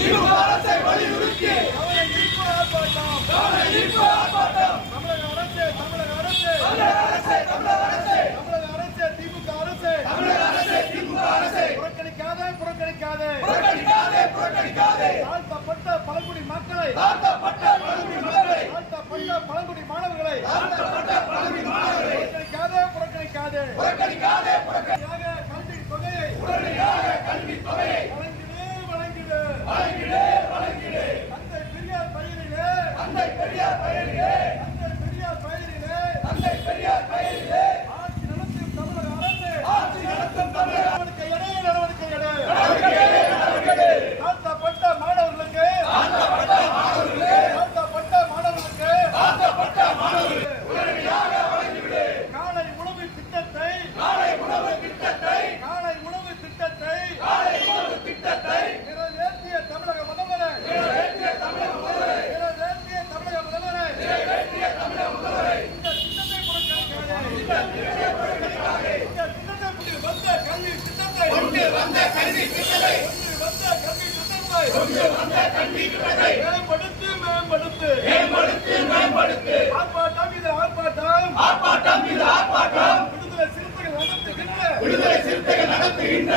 திமுக அரசை வலியுறுத்தி தமிழக அரசு திமுக அரசு புறக்கணிக்காதே தாழ்த்தப்பட்ட பழங்குடி மக்களை தாழ்த்தப்பட்ட பழங்குடி மாணவர்களை புறக்கணிக்காதே கல்வி தொகையை வழங்கிடு தந்தை பெரியார் பெயரிலே ஆட்சி நடத்தும் தமிழக அரசு நடவடிக்கை எடு தாழ்த்தப்பட்ட மாணவர்களுக்கு உடனடியாக வழங்கிவிடு காலை உணவு திட்டத்தை நிறைவேற்றிய தமிழக முதல்வரே இந்த திட்டத்தை புறக்கணிக்காதே. வந்த கல்வி திட்டத்தை மேம்படுத்து ஆர்ப்பாட்டம் இது ஆர்ப்பாட்டம் விடுதலை சிறுத்தைகள் நடத்துகின்ற